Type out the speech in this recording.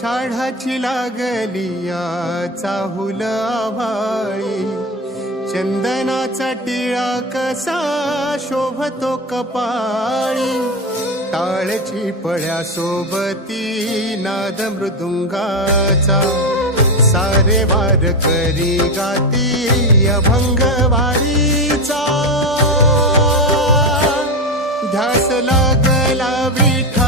आषाढाची लागली चाहुल आभाळी, चंदनाचा टिळा कसा शोभतो कपाळी, टाळची पळ्या सोबती नाद मृदुंगाचा, सारे वार करी गाती अभंग वारीचा, ध्यास लागला विठ्ठल